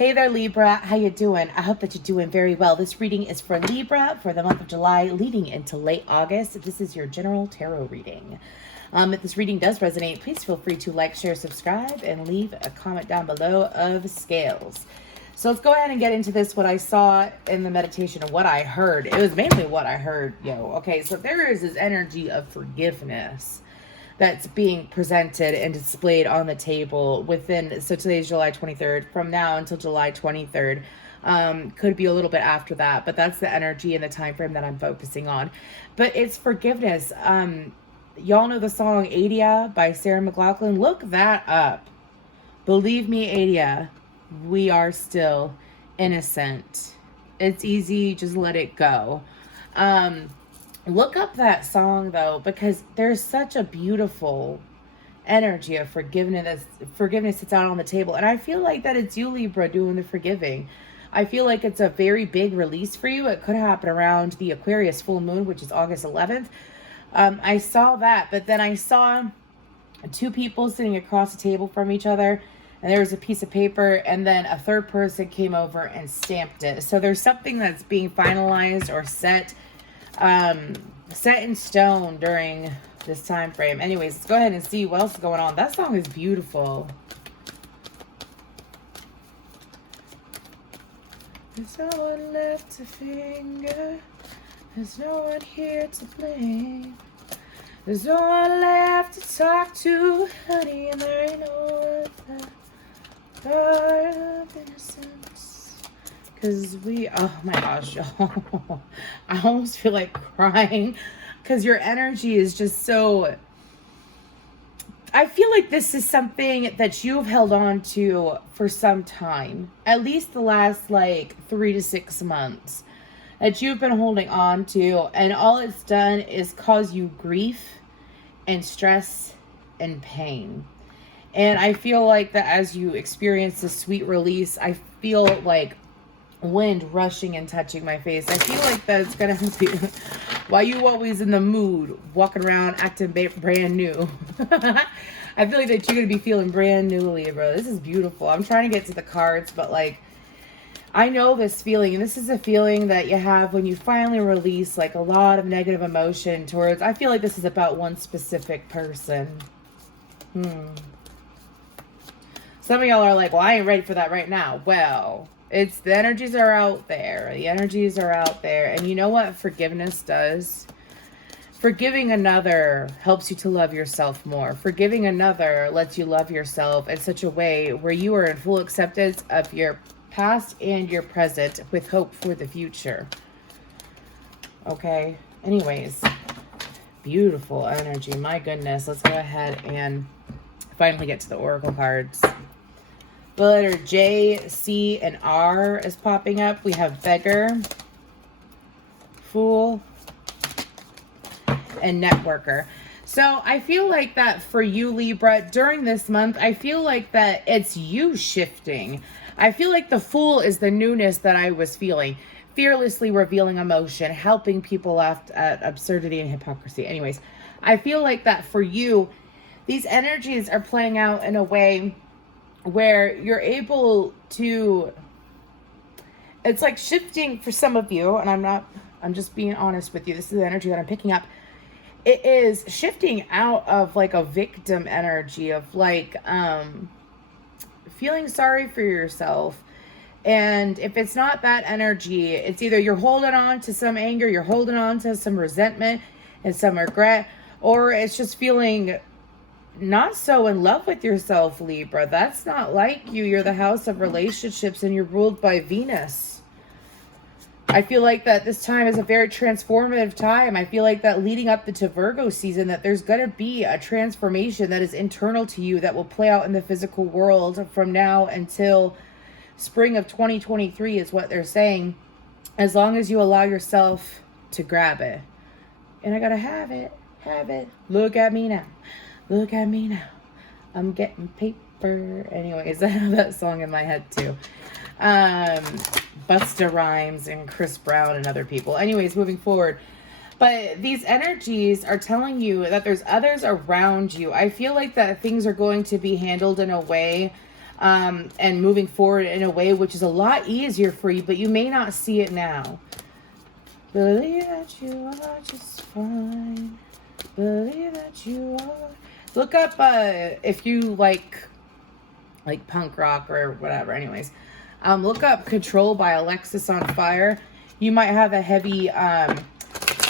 Hey there, Libra. How you doing? I hope that you're doing very well. This reading is for Libra for the month of July leading into late August. This is your general tarot reading. If this reading does resonate, please feel free to like, share, subscribe, and leave a comment down below of scales. So let's go ahead and get into this, what I saw in the meditation and what I heard. It was mainly what I heard, Okay, so there is this energy of forgiveness that's being presented and displayed on the table so today's July 23rd, from now until July 23rd. Could be a little bit after that, but that's the energy and the time frame that I'm focusing on. But it's forgiveness. Y'all know the song Adia by Sarah McLachlan? Look that up. Believe me, Adia, we are still innocent. It's easy, just let it go. Look up that song, though, because there's such a beautiful energy of forgiveness that's out on the table. And I feel like that it's you, Libra, doing the forgiving. I feel like it's a very big release for you. It could happen around the Aquarius full moon, which is August 11th. I saw that, but then I saw two people sitting across the table from each other, and there was a piece of paper, and then a third person came over and stamped it. So there's something that's being finalized or set in stone during this time frame. Anyways, let's go ahead and see what else is going on. That song is beautiful. There's no one left to finger. There's no one here to blame. There's no one left to talk to, honey, and there ain't no other part of innocence. Because oh my gosh, y'all. I almost feel like crying because your energy is just so... I feel like this is something that you've held on to for some time. At least the last 3 to 6 months. That you've been holding on to. And all it's done is cause you grief and stress and pain. And I feel like that as you experience this sweet release, I feel like wind rushing and touching my face. I feel like that's gonna help you while you always in the mood, walking around acting brand new. I feel like that you're gonna be feeling brand new, Libra. This is beautiful. I'm trying to get to the cards, but I know this feeling, and this is a feeling that you have when you finally release a lot of negative emotion towards... I feel like this is about one specific person. Some of y'all are like, well, I ain't ready for that right now. Well, the energies are out there. The energies are out there. And you know what forgiveness does? Forgiving another helps you to love yourself more. Forgiving another lets you love yourself in such a way where you are in full acceptance of your past and your present with hope for the future. Okay. Anyways, beautiful energy. My goodness. Let's go ahead and finally get to the oracle cards. The letter J, C, and R is popping up. We have beggar, fool, and networker. So I feel like that for you, Libra, during this month, I feel like that it's you shifting. I feel like the fool is the newness that I was feeling. Fearlessly revealing emotion, helping people laugh at absurdity and hypocrisy. Anyways, I feel like that for you, these energies are playing out in a way where you're able to... It's like shifting for some of you, and I'm just being honest with you. This is the energy that I'm picking up. It is shifting out of a victim energy of feeling sorry for yourself. And if it's not that energy, it's either you're holding on to some anger, you're holding on to some resentment and some regret, or it's just feeling not so in love with yourself, Libra. That's not like you. You're the house of relationships and you're ruled by Venus. I feel like that this time is a very transformative time. I feel like that leading up to Virgo season, that there's going to be a transformation that is internal to you that will play out in the physical world from now until spring of 2023 is what they're saying. As long as you allow yourself to grab it. And I got to have it. Look at me now. Look at me now. I'm getting paper. Anyways, I have that song in my head too. Busta Rhymes and Chris Brown and other people. Anyways, moving forward. But these energies are telling you that there's others around you. I feel like that things are going to be handled in a way and moving forward in a way which is a lot easier for you, but you may not see it now. Believe that you are just fine. Believe that you are. Look up if you like punk rock or whatever. Anyways, look up Control by Alexis on Fire. You might have a heavy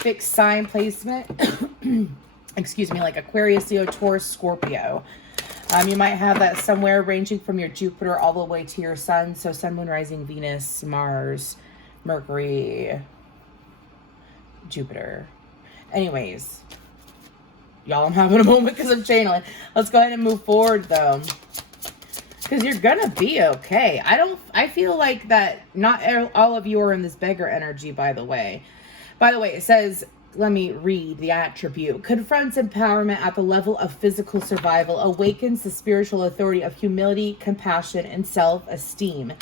fixed sign placement. Excuse me, like Aquarius, Leo, Taurus, Scorpio. You might have that somewhere ranging from your Jupiter all the way to your sun. So sun, moon, rising, Venus, Mars, Mercury, Jupiter. Anyways, y'all, I'm having a moment because I'm channeling. Let's go ahead and move forward though, because you're gonna be okay. I feel like that not all of you are in this beggar energy, by the way. It says, let me read the attribute. Confronts empowerment at the level of physical survival, awakens the spiritual authority of humility, compassion, and self-esteem.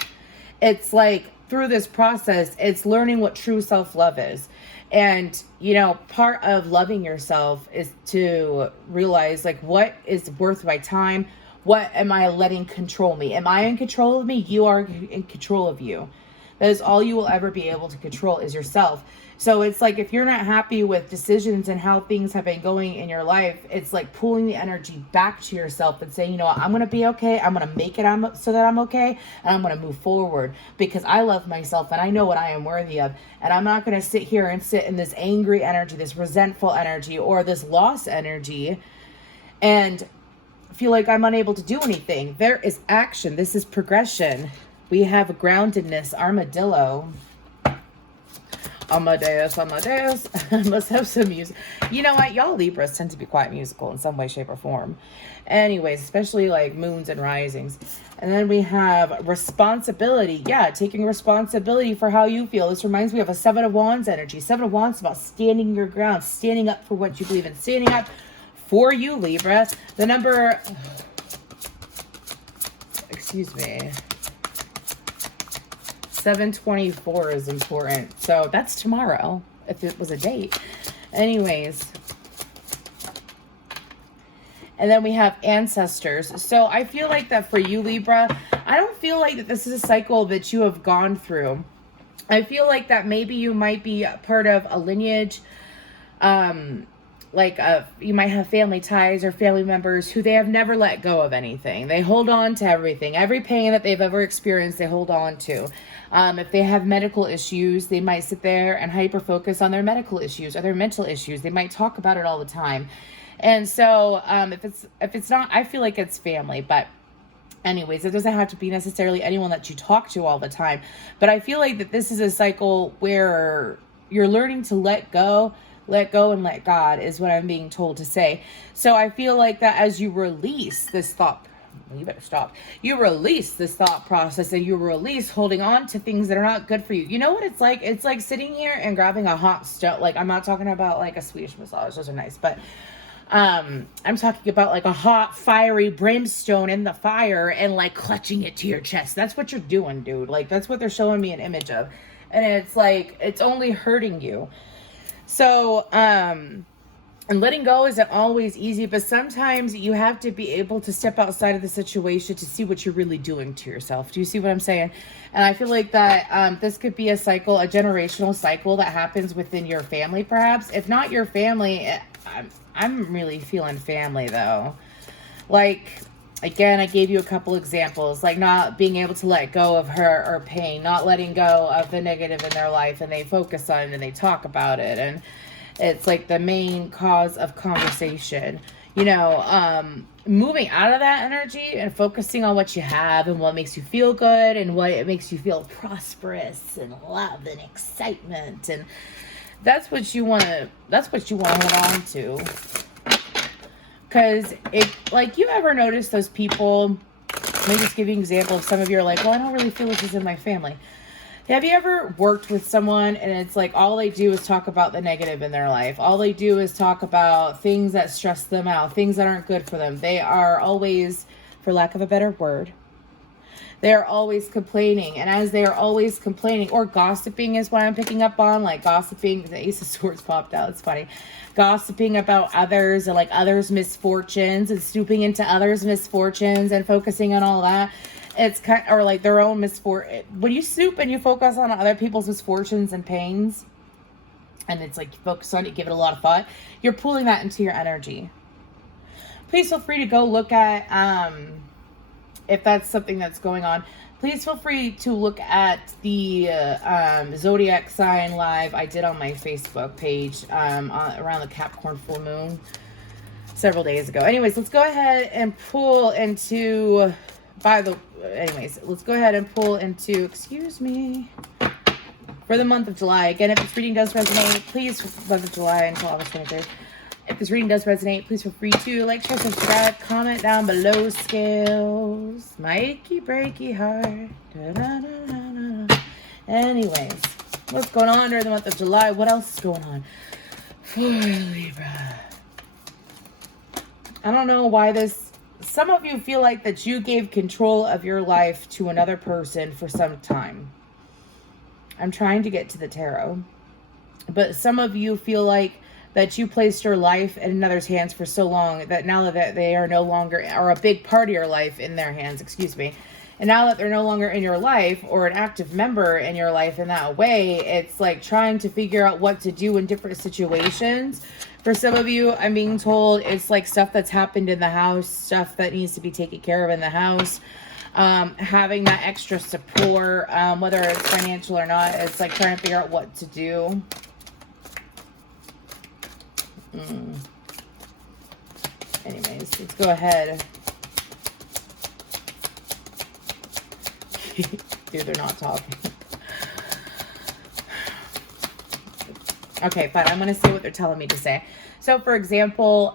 It's like through this process, it's learning what true self-love is. And, you know, part of loving yourself is to realize, like, what is worth my time? What am I letting control me? Am I in control of me? You are in control of you. That is all you will ever be able to control is yourself. So it's like, if you're not happy with decisions and how things have been going in your life, it's like pulling the energy back to yourself and saying, you know what, I'm going to be okay. I'm going to make it so that I'm okay. And I'm going to move forward because I love myself and I know what I am worthy of. And I'm not going to sit here and sit in this angry energy, this resentful energy, or this loss energy and feel like I'm unable to do anything. There is action. This is progression. We have groundedness, armadillo. Amadeus. I must have some music. You know what? Y'all Libras tend to be quite musical in some way, shape, or form. Anyways, especially like moons and risings. And then we have responsibility. Yeah, taking responsibility for how you feel. This reminds me of a Seven of Wands energy. Seven of Wands is about standing your ground, standing up for what you believe in, standing up for you, Libra. The number... Excuse me. 7/24 is important. So that's tomorrow, if it was a date. Anyways. And then we have ancestors. So I feel like that for you, Libra, I don't feel like that this is a cycle that you have gone through. I feel like that maybe you might be part of a lineage, you might have family ties or family members who they have never let go of anything. They hold on to everything. Every pain that they've ever experienced, they hold on to. If they have medical issues, they might sit there and hyper focus on their medical issues or their mental issues. They might talk about it all the time. And so if it's not, I feel like it's family, but anyways, it doesn't have to be necessarily anyone that you talk to all the time. But I feel like that this is a cycle where you're learning to let go and let God is what I'm being told to say. So I feel like that as you release this thought, you better stop. You release this thought process and you release holding on to things that are not good for you. You know what it's like? It's like sitting here and grabbing a hot stove. Like, I'm not talking about like a Swedish massage. Those are nice. But I'm talking about like a hot, fiery brimstone in the fire and like clutching it to your chest. That's what you're doing, dude. Like, that's what they're showing me an image of. And it's like, it's only hurting you. So, and letting go isn't always easy, but sometimes you have to be able to step outside of the situation to see what you're really doing to yourself. Do you see what I'm saying? And I feel like that this could be a cycle, a generational cycle that happens within your family, perhaps. If not your family, I'm really feeling family, though. Like, again, I gave you a couple examples, like not being able to let go of hurt or pain, not letting go of the negative in their life, and they focus on it and they talk about it, and it's like the main cause of conversation. You know, moving out of that energy and focusing on what you have and what makes you feel good and what it makes you feel prosperous and love and excitement, and that's what you want to hold on to. Because like, you ever notice those people, let me just give you an example of some of you are like, well, I don't really feel this is in my family. Have you ever worked with someone and it's like all they do is talk about the negative in their life? All they do is talk about things that stress them out, things that aren't good for them. They are always, for lack of a better word, They're always complaining. And as they are always complaining, or gossiping is what I'm picking up on, like gossiping, the Ace of Swords popped out, it's funny. Gossiping about others, or like others' misfortunes, and stooping into others' misfortunes and focusing on all that. It's kind of, or like their own misfortune. When you stoop and you focus on other people's misfortunes and pains, and it's like you focus on it, give it a lot of thought, you're pulling that into your energy. Please feel free to go look at, if that's something that's going on, please feel free to look at the Zodiac sign live I did on my Facebook page around the Capricorn full moon several days ago. Anyways, let's go ahead and pull into, let's go ahead and pull into, excuse me, for the month of July. Again, if this reading does resonate, please, month of July until August 23rd. If this reading does resonate, please feel free to like, share, subscribe, comment down below. Scales, my achy, breaky heart. Da, da, da, da, da. Anyways, what's going on during the month of July? What else is going on for Libra? I don't know why this... Some of you feel like that you gave control of your life to another person for some time. I'm trying to get to the tarot. But some of you feel like that you placed your life in another's hands for so long that now that they are no longer, or a big part of your life in their hands, excuse me. And now that they're no longer in your life, or an active member in your life in that way, it's like trying to figure out what to do in different situations. For some of you, I'm being told it's like stuff that's happened in the house, stuff that needs to be taken care of in the house. Having that extra support, whether it's financial or not, it's like trying to figure out what to do. Anyways, let's go ahead. Dude, they're not talking. Okay, fine. I'm going to say what they're telling me to say. So, for example,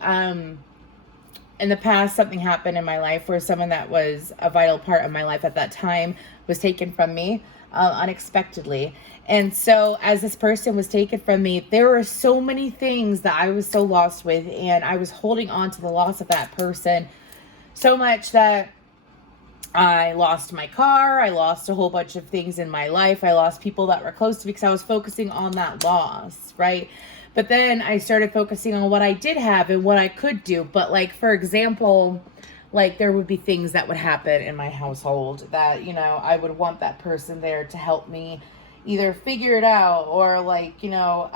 in the past, something happened in my life where someone that was a vital part of my life at that time was taken from me unexpectedly. And so as this person was taken from me, there were so many things that I was so lost with, and I was holding on to the loss of that person so much that I lost my car. I lost a whole bunch of things in my life. I lost people that were close to me because I was focusing on that loss, right? But then I started focusing on what I did have and what I could do. But like, for example, like there would be things that would happen in my household that, you know, I would want that person there to help me either figure it out, or like, you know,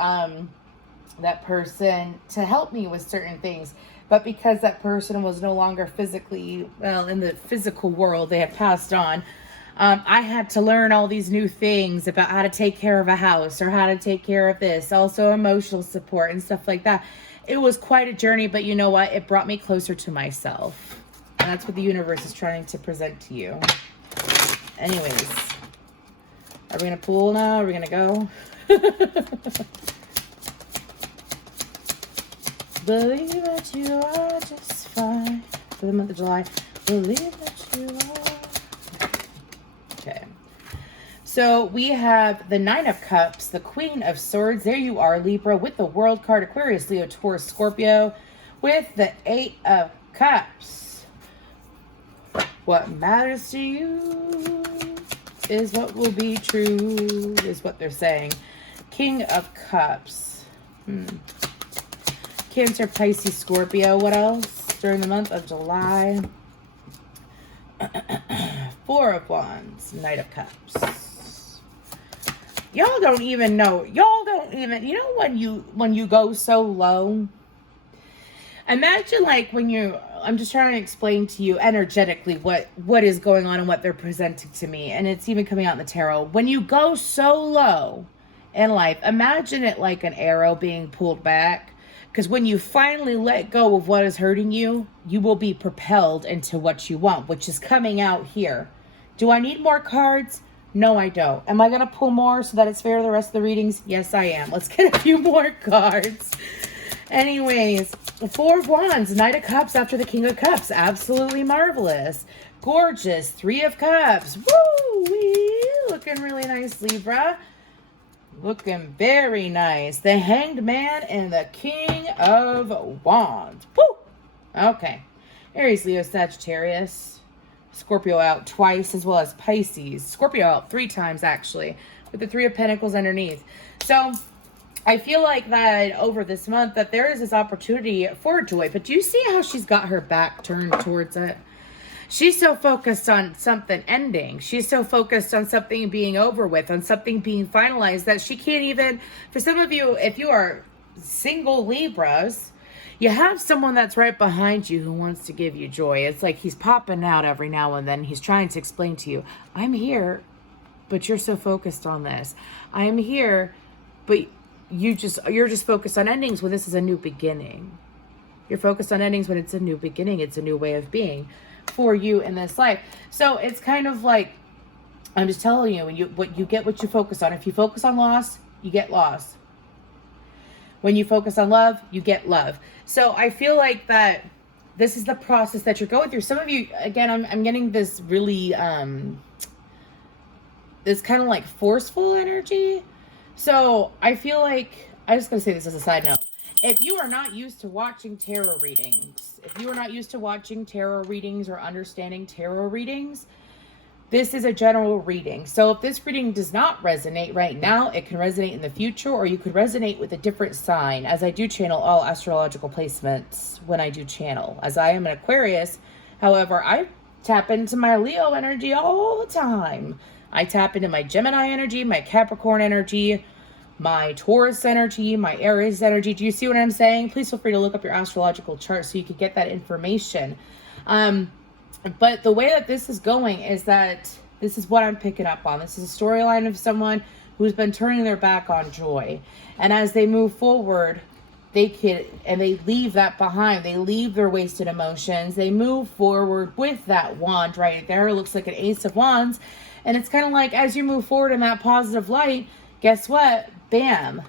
that person to help me with certain things. But because that person was no longer physically, well, in the physical world, they had passed on, I had to learn all these new things about how to take care of a house, or how to take care of this, also emotional support and stuff like that. It was quite a journey, but you know what? It brought me closer to myself. And that's what the universe is trying to present to you. Anyways, are we going to pull now? Are we going to go? Believe that you are just fine. For the month of July, believe that you are. Okay. So we have the Nine of Cups, the Queen of Swords. There you are, Libra, with the World card. Aquarius, Leo, Taurus, Scorpio, with the Eight of Cups. What matters to you is what will be true, is what they're saying. King of Cups. Cancer, Pisces, Scorpio. What else during the month of July? Four of Wands, Knight of Cups. Y'all don't even know. Y'all don't even, you know, when you go so low. Imagine like when you, I'm just trying to explain to you energetically what is going on and what they're presenting to me. And it's even coming out in the tarot. When you go so low in life, imagine it like an arrow being pulled back. Because when you finally let go of what is hurting you, you will be propelled into what you want, which is coming out here. Do I need more cards? No, I don't. Am I going to pull more so that it's fair to the rest of the readings? Yes, I am. Let's get a few more cards. Anyways, the Four of Wands, Knight of Cups after the King of Cups. Absolutely marvelous. Gorgeous. Three of Cups. Woo-wee. Looking really nice, Libra. Looking very nice. The Hanged Man and the King of Wands. Woo! Okay. Aries, Leo, Sagittarius. Scorpio out twice, as well as Pisces. Scorpio out 3 times, actually, with the 3 of Pentacles underneath. So I feel like that over this month that there is this opportunity for joy. But do you see how she's got her back turned towards it? She's so focused on something ending. She's so focused on something being over with, on something being finalized, that she can't even, for some of you, if you are single Libras, you have someone that's right behind you who wants to give you joy. It's like he's popping out every now and then. He's trying to explain to you, I'm here, but you're so focused on this. I'm here, but you're just focused on endings when this is a new beginning. You're focused on endings when it's a new beginning. It's a new way of being for you in this life. So it's kind of like, I'm just telling you, you get what you focus on. If you focus on loss, you get loss. When you focus on love, you get love. So I feel like that this is the process that you're going through. Some of you, again, I'm getting this really, this kind of like forceful energy. So I feel like, I'm just going to say this as a side note. If you are not used to watching tarot readings, or understanding tarot readings, this is a general reading. So if this reading does not resonate right now, it can resonate in the future, or you could resonate with a different sign, as I do channel all astrological placements when I do channel. As I am an Aquarius, however, I tap into my Leo energy all the time. I tap into my Gemini energy, my Capricorn energy, my Taurus energy, my Aries energy. Do you see what I'm saying? Please feel free to look up your astrological chart so you can get that information. But the way that this is going is that this is what I'm picking up on. This is a storyline of someone who's been turning their back on joy. And as they move forward, they leave that behind. They leave their wasted emotions. They move forward with that wand right there. It looks like an Ace of Wands. And it's kind of like, as you move forward in that positive light, guess what? Bam.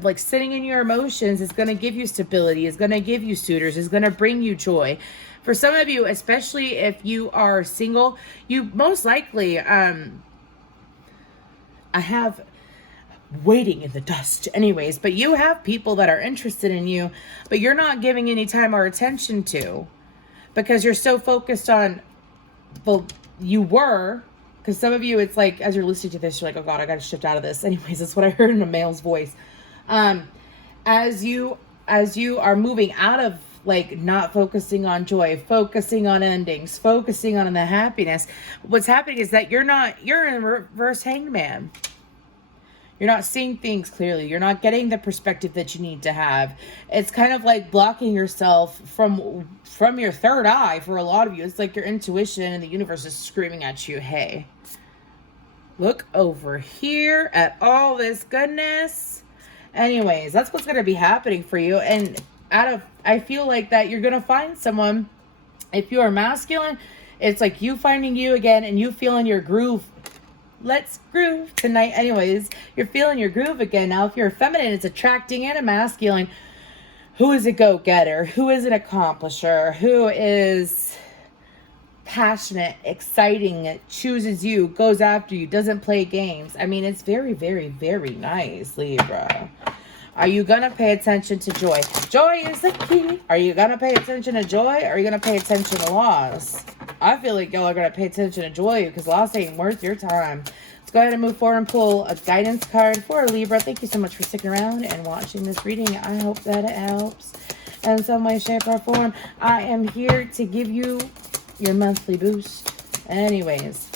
Like sitting in your emotions is going to give you stability, is going to give you suitors, is going to bring you joy. For some of you, especially if you are single, you most likely, I have waiting in the dust anyways, but you have people that are interested in you, but you're not giving any time or attention to, because you're so focused on, well, because some of you, it's like, as you're listening to this, you're like, oh God, I got to shift out of this. Anyways, that's what I heard in a male's voice. As you are moving out of like not focusing on joy, focusing on endings, focusing on the happiness, what's happening is that you're in reverse hangman. You're not seeing things clearly. You're not getting the perspective that you need to have. It's kind of like blocking yourself from your third eye. For a lot of you, it's like your intuition and the universe is screaming at you, hey, look over here at all this goodness. Anyways, that's what's going to be happening for you. And I feel like that you're going to find someone, if you are masculine, it's like you finding you again and you feeling your groove. Let's groove tonight. Anyways, you're feeling your groove again. Now, if you're a feminine, it's attracting and a masculine. Who is a go-getter? Who is an accomplisher? Who is passionate, exciting, chooses you, goes after you, doesn't play games? I mean, it's very, very, very nice, Libra. Are you going to pay attention to joy? Joy is the key. Are you going to pay attention to joy? Or are you going to pay attention to loss? I feel like y'all are going to pay attention to joy because loss ain't worth your time. Let's go ahead and move forward and pull a guidance card for Libra. Thank you so much for sticking around and watching this reading. I hope that it helps in some way, shape, or form. I am here to give you your monthly boost. Anyways.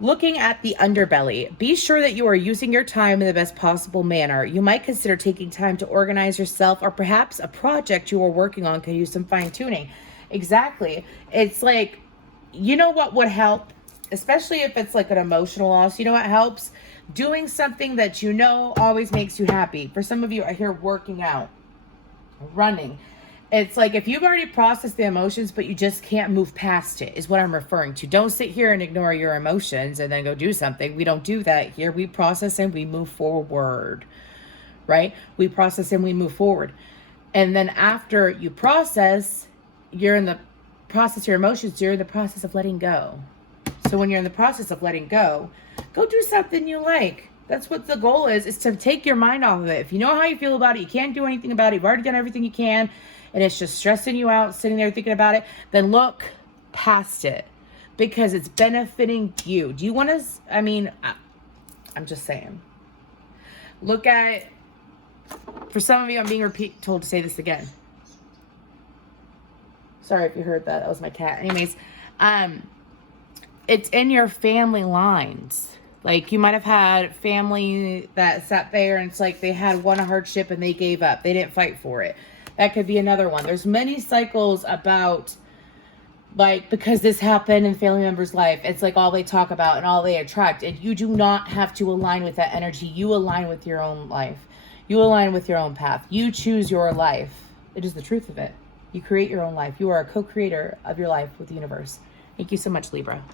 Looking at the underbelly, be sure that you are using your time in the best possible manner. You might consider taking time to organize yourself, or perhaps a project you are working on could use some fine-tuning. Exactly. It's like, you know what would help? Especially if it's like an emotional loss. You know what helps? Doing something that you know always makes you happy. For some of you, I hear working out, running. It's like if you've already processed the emotions, but you just can't move past it, is what I'm referring to. Don't sit here and ignore your emotions and then go do something. We don't do that here. We process and we move forward, right? We process and we move forward. And then after you process, you're in the process your emotions, you're in the process of letting go. So when you're in the process of letting go do something you like. That's what the goal is to take your mind off of it. If you know how you feel about it, you can't do anything about it, you've already done everything you can, and it's just stressing you out, sitting there thinking about it, then look past it because it's benefiting you. Do you want to, I'm just saying. Look at, for some of you, I'm being told to say this again. Sorry if you heard that. That was my cat. Anyways, it's in your family lines. Like, you might have had family that sat there and it's like they had one hardship and they gave up. They didn't fight for it. That could be another one. There's many cycles about, like, because this happened in family member's life, it's like all they talk about and all they attract. And you do not have to align with that energy. You align with your own life. You align with your own path. You choose your life. It is the truth of it. You create your own life. You are a co-creator of your life with the universe. Thank you so much, Libra.